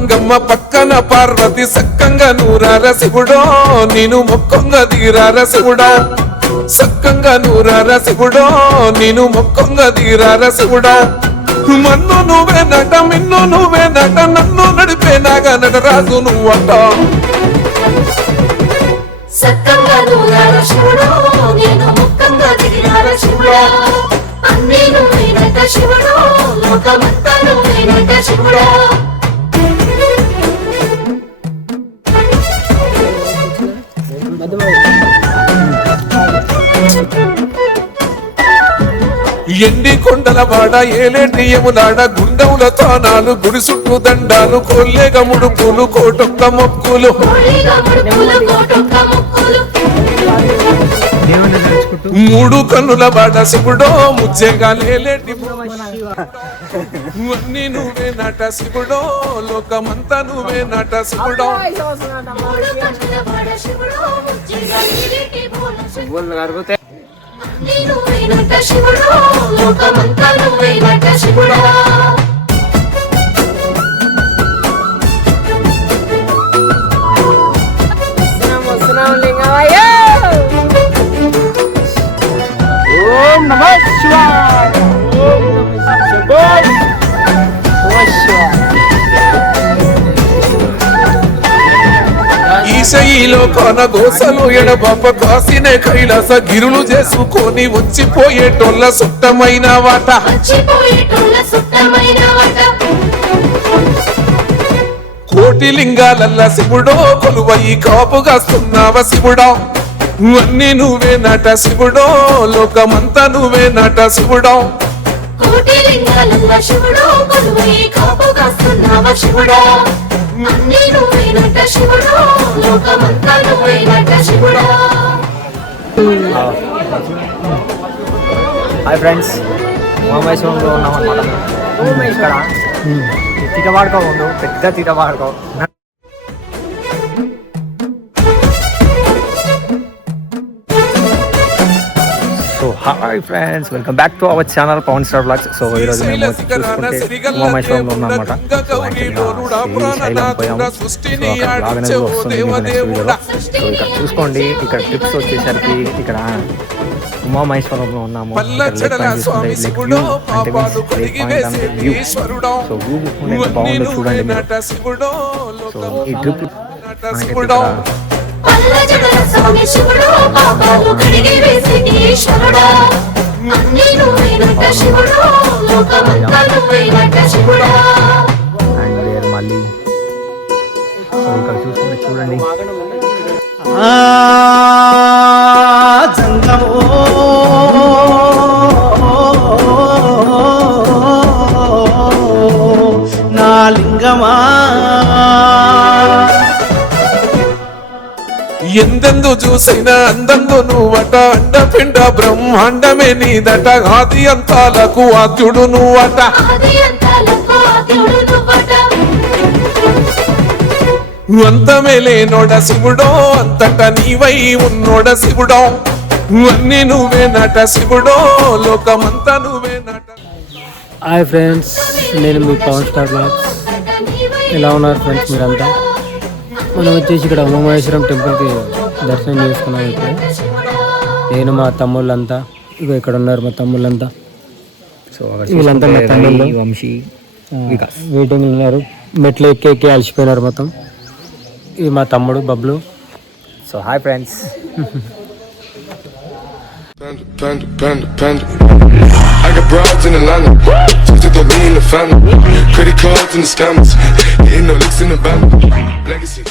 గంగమ్మ పక్కన పార్వతి సక్కంగా నూరార శివుడో నేను మొక్కంగా తీరార శివుడా సక్కంగా నూరార శివుడో నేను మొక్కంగా తీరార శివుడా మన్ను నువ్వే నట మిన్ను నువ్వే నట నన్ను నడిపేనాగా నటరాజు నువ్వట సక్కంగా నూరార శివుడో నేను మొక్కంగా తీరార శివుడా అన్నీ నువ్వేనట శివుడో లోకమంతా నువ్వేనట శివుడా ఎండి కొండల వాడ ఏలేటి యములాడ గుండముల తానాలు గుడి చుట్టూ దండాలు కొల్లేగ ముడుపులు కోటొక్క మొక్కులు మూడు కన్నుల వాడ శివుడో ముచ్చేగా లేలేటి అన్నీ నువ్వే నట శివుడో లోకమంతా నువ్వే నట శివుడో నువ్వేనట శివుడో లోకమంతా నువ్వేనట శివుడా ఓం నమః శివాయ ఓం నమః శివాయ ఈశయిలో కొన దోసలు ఎడబాప కాసినే కైలాస గిరులు చేసుకొని వచ్చిపోయేటోళ్ళ సుట్టమైన వాట కోటి లింగాలల్ల శివుడో కొలువయి కాపుగాస్తున్నావ శివుడా అన్నీ నువ్వే నట శివుడో లోకమంతా నువ్వే నట శివుడా కోటి లింగాలల్ల శివుడో కొలువయి కాపుగాస్తున్నావ శివుడా అన్నీ నువ్వేనట శివుడో లోకమంతా నువ్వేనట శివుడా హాయ్ ఫ్రెండ్స్ ఉమామహేశ్వరంలో ఉన్నామన్నమాట ఇక్కడ తీటవాడుకో ఉండు పెద్ద తీటవాడుకో so hi friends welcome back to our channel Pawan star blogs. So ఈరోజు మేము చూసుకుంటే ఉమామహేశ్వరంలో ఉన్నామన్నమాట. సో శైలం పోయాము. సో అక్కడ బ్లాగ్ అనేది వస్తుంది మీకు నెక్స్ట్ వీడియోలో. సో ఇక్కడ చూసుకోండి, ఇక్కడ ట్రిప్స్ వచ్చేసరికి ఇక్కడ ఉమామహేశ్వరంలో ఉన్నాము. సో వ్యూ ఎంత బాగుందో చూడండి మీరు. సో ఈ ట్రిప్ అండ్ మళ్ళీ సో ఇక్కడ చూసుకుంటే చూడండి నా లింగమా ఎందెందు చూసైనా అందందు నువ్వట అండపిండ బ్రహ్మాండమే నీదట ఆది అంతాలకు ఆద్యుడు నువ్వట అంతమే లేనోడ శివుడో అంతట నీవై ఉన్నోడ శివుడో అన్నీ నువ్వే నట శివుడో లోకమంతా నువ్వే నట. హాయ్ ఫ్రెండ్స్, నేను మీ పవన్ స్టార్ బ్లాగ్స్. ఎలా ఉన్నారు ఫ్రెండ్స్ మీరంతా? మనం వచ్చేసి ఇక్కడ ఉమామహేశ్వరం టెంపుల్కి దర్శనం చేసుకున్నాం. ఇప్పుడు నేను మా తమ్ముళ్ళంతా ఇక ఇక్కడ ఉన్నారు మా తమ్ముళ్ళంతా. సో వీళ్ళంతా మా తమ్ముళ్ళు వంశీ వెయిటింగ్ ఉన్నారు. మెట్లు ఎక్కి అలసిపోయినారు మొత్తం. ఇది మా తమ్ముడు Bablu. So hi friends. I got broads in Atlanta, just to throw me in the family. Credit cards and the scammers, hitting no licks in the van. Legacy.